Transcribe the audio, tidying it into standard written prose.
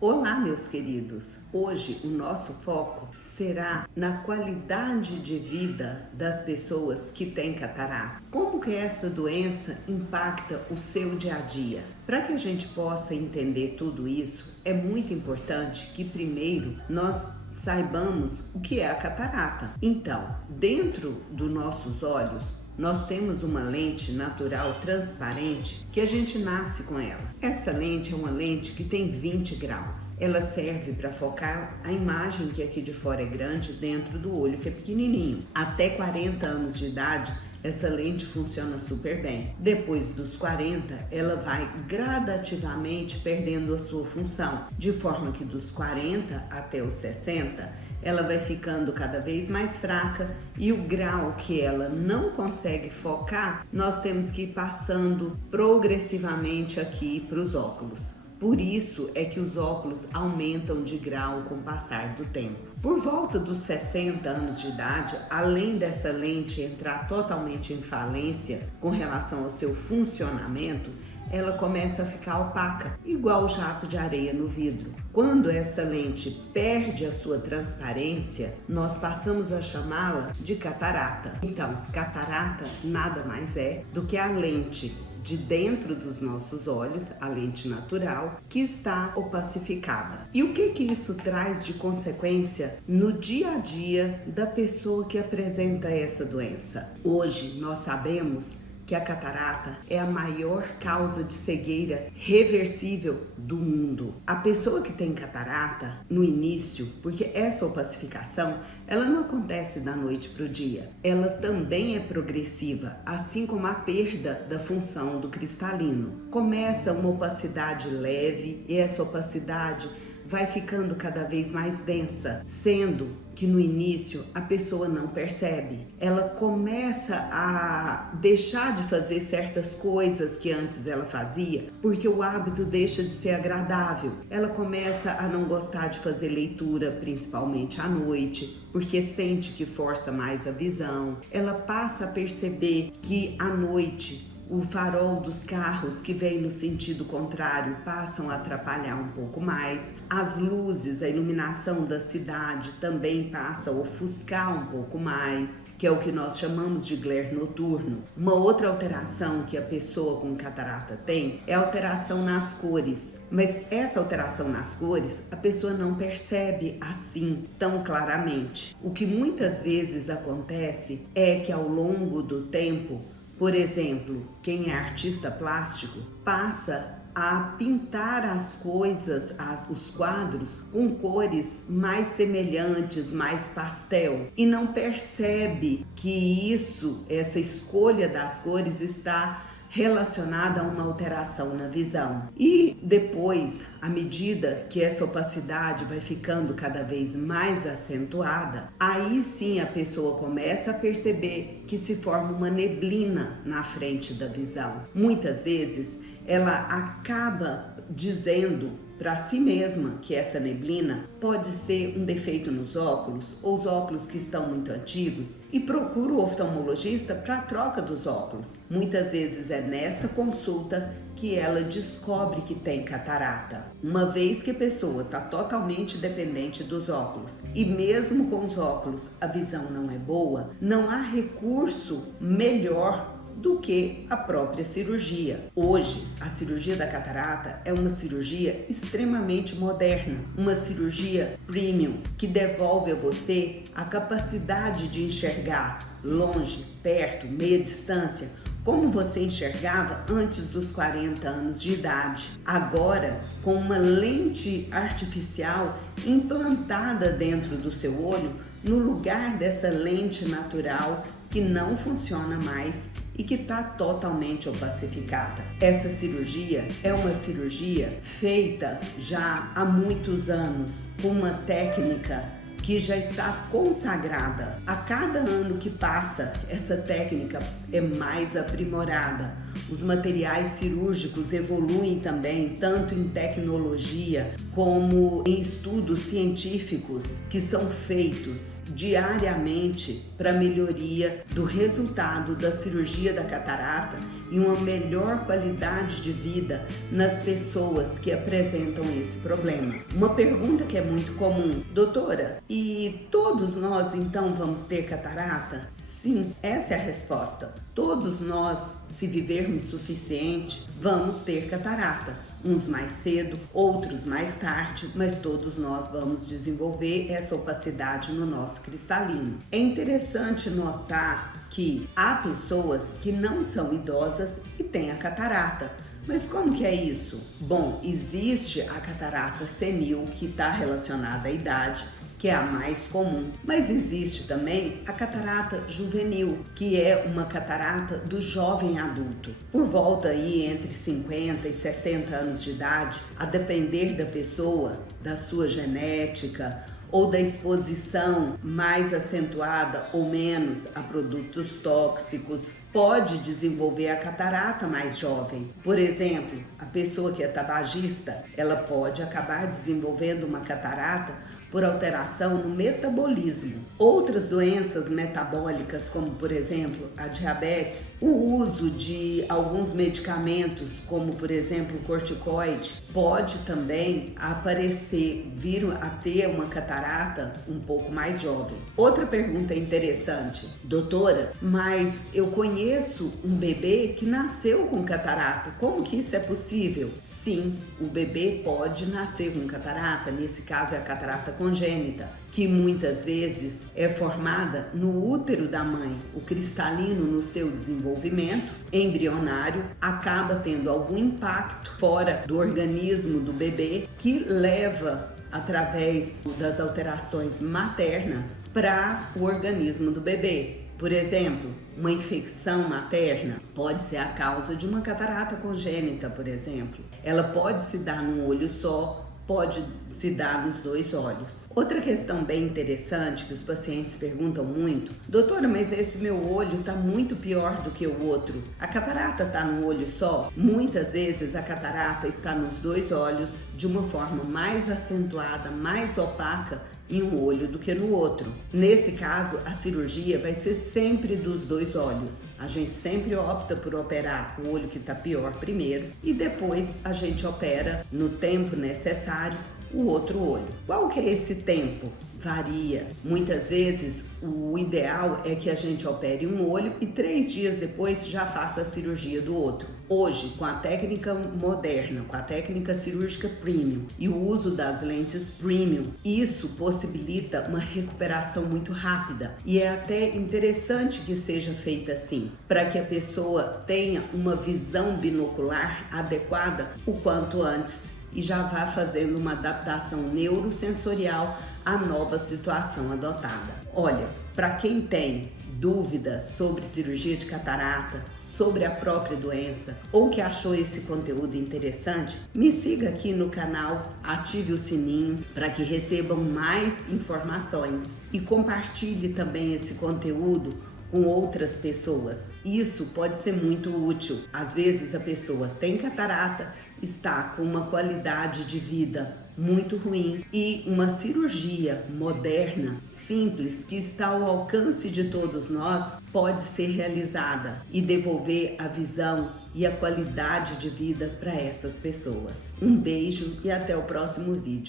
Olá, meus queridos! Hoje o nosso foco será na qualidade de vida das pessoas que têm catarata. Como que essa doença impacta o seu dia a dia? Para que a gente possa entender tudo isso, é muito importante que primeiro nós saibamos o que é a catarata. Então, dentro dos nossos olhos, nós temos uma lente natural transparente que a gente nasce com ela. Essa lente é uma lente que tem 20 graus. Ela serve para focar a imagem que aqui de fora é grande dentro do olho que é pequenininho. Até 40 anos de idade, essa lente funciona super bem. Depois dos 40, ela vai gradativamente perdendo a sua função, de forma que dos 40 até os 60, ela vai ficando cada vez mais fraca e o grau que ela não consegue focar, nós temos que ir passando progressivamente aqui para os óculos. Por isso é que os óculos aumentam de grau com o passar do tempo. Por volta dos 60 anos de idade, além dessa lente entrar totalmente em falência com relação ao seu funcionamento, ela começa a ficar opaca, igual o jato de areia no vidro. Quando essa lente perde a sua transparência, nós passamos a chamá-la de catarata. Então, catarata nada mais é do que a lente de dentro dos nossos olhos, a lente natural, que está opacificada. E o que isso traz de consequência no dia a dia da pessoa que apresenta essa doença? Hoje nós sabemos que a catarata é a maior causa de cegueira reversível do mundo. A pessoa que tem catarata, no início, porque essa opacificação, ela não acontece da noite para o dia. Ela também é progressiva, assim como a perda da função do cristalino. Começa uma opacidade leve e essa opacidade vai ficando cada vez mais densa, sendo que no início a pessoa não percebe. Ela começa a deixar de fazer certas coisas que antes ela fazia, porque o hábito deixa de ser agradável. Ela começa a não gostar de fazer leitura, principalmente à noite, porque sente que força mais a visão. Ela passa a perceber que à noite o farol dos carros que vem no sentido contrário passam a atrapalhar um pouco mais. As luzes, a iluminação da cidade também passa a ofuscar um pouco mais, que é o que nós chamamos de glare noturno. Uma outra alteração que a pessoa com catarata tem é a alteração nas cores. Mas essa alteração nas cores, a pessoa não percebe assim tão claramente. O que muitas vezes acontece é que ao longo do tempo, por exemplo, quem é artista plástico passa a pintar as coisas, os quadros, com cores mais semelhantes, mais pastel, e não percebe que essa escolha das cores está relacionada a uma alteração na visão. E depois, à medida que essa opacidade vai ficando cada vez mais acentuada, aí sim a pessoa começa a perceber que se forma uma neblina na frente da visão. Muitas vezes ela acaba dizendo para si mesma que essa neblina pode ser um defeito nos óculos ou os óculos que estão muito antigos e procura o oftalmologista para a troca dos óculos. Muitas vezes é nessa consulta que ela descobre que tem catarata. Uma vez que a pessoa está totalmente dependente dos óculos e mesmo com os óculos a visão não é boa, não há recurso melhor do que a própria cirurgia. Hoje, a cirurgia da catarata é uma cirurgia extremamente moderna, uma cirurgia premium, que devolve a você a capacidade de enxergar longe, perto, meia distância, como você enxergava antes dos 40 anos de idade. Agora, com uma lente artificial implantada dentro do seu olho, no lugar dessa lente natural que não funciona mais e que está totalmente opacificada. Essa cirurgia é uma cirurgia feita já há muitos anos, com uma técnica que já está consagrada. A cada ano que passa, essa técnica é mais aprimorada. Os materiais cirúrgicos evoluem também, tanto em tecnologia como em estudos científicos que são feitos diariamente para melhoria do resultado da cirurgia da catarata e uma melhor qualidade de vida nas pessoas que apresentam esse problema. Uma pergunta que é muito comum: doutora, e todos nós então vamos ter catarata? Sim, essa é a resposta. Todos nós, se vivermos suficiente, vamos ter catarata. Uns mais cedo, outros mais tarde, mas todos nós vamos desenvolver essa opacidade no nosso cristalino. É interessante notar que há pessoas que não são idosas e têm a catarata. Mas como que é isso? Bom, existe a catarata senil, que está relacionada à idade, que é a mais comum, mas existe também a catarata juvenil, que é uma catarata do jovem adulto. Por volta aí entre 50 e 60 anos de idade, a depender da pessoa, da sua genética ou da exposição mais acentuada ou menos a produtos tóxicos, pode desenvolver a catarata mais jovem. Por exemplo, a pessoa que é tabagista, ela pode acabar desenvolvendo uma catarata por alteração no metabolismo. Outras doenças metabólicas, como por exemplo a diabetes, o uso de alguns medicamentos, como por exemplo o corticoide, pode também vir a ter uma catarata um pouco mais jovem. Outra pergunta interessante: doutora, mas eu conheço um bebê que nasceu com catarata, como que isso é possível? Sim, o bebê pode nascer com catarata, nesse caso é a catarata congênita, que muitas vezes é formada no útero da mãe. O cristalino, no seu desenvolvimento embrionário, acaba tendo algum impacto fora do organismo do bebê que leva, através das alterações maternas, para o organismo do bebê. Por exemplo, uma infecção materna pode ser a causa de uma catarata congênita, por exemplo. Ela pode se dar num olho só, pode se dar nos dois olhos. Outra questão bem interessante que os pacientes perguntam muito: doutora, mas esse meu olho está muito pior do que o outro. A catarata está num olho só? Muitas vezes a catarata está nos dois olhos de uma forma mais acentuada, mais opaca em um olho do que no outro. Nesse caso, a cirurgia vai ser sempre dos dois olhos. A gente sempre opta por operar o olho que está pior primeiro e depois a gente opera no tempo necessário o outro olho. Qual que é esse tempo? Varia. Muitas vezes o ideal é que a gente opere um olho e 3 dias depois já faça a cirurgia do outro. Hoje, com a técnica moderna, com a técnica cirúrgica premium e o uso das lentes premium, isso possibilita uma recuperação muito rápida, e é até interessante que seja feita assim, para que a pessoa tenha uma visão binocular adequada o quanto antes e já vá fazendo uma adaptação neurosensorial à nova situação adotada. Olha, para quem tem dúvidas sobre cirurgia de catarata, sobre a própria doença, ou que achou esse conteúdo interessante, me siga aqui no canal, ative o sininho para que recebam mais informações e compartilhe também esse conteúdo com outras pessoas. Isso pode ser muito útil. Às vezes a pessoa tem catarata, está com uma qualidade de vida muito ruim e uma cirurgia moderna, simples, que está ao alcance de todos nós, pode ser realizada e devolver a visão e a qualidade de vida para essas pessoas. Um beijo e até o próximo vídeo.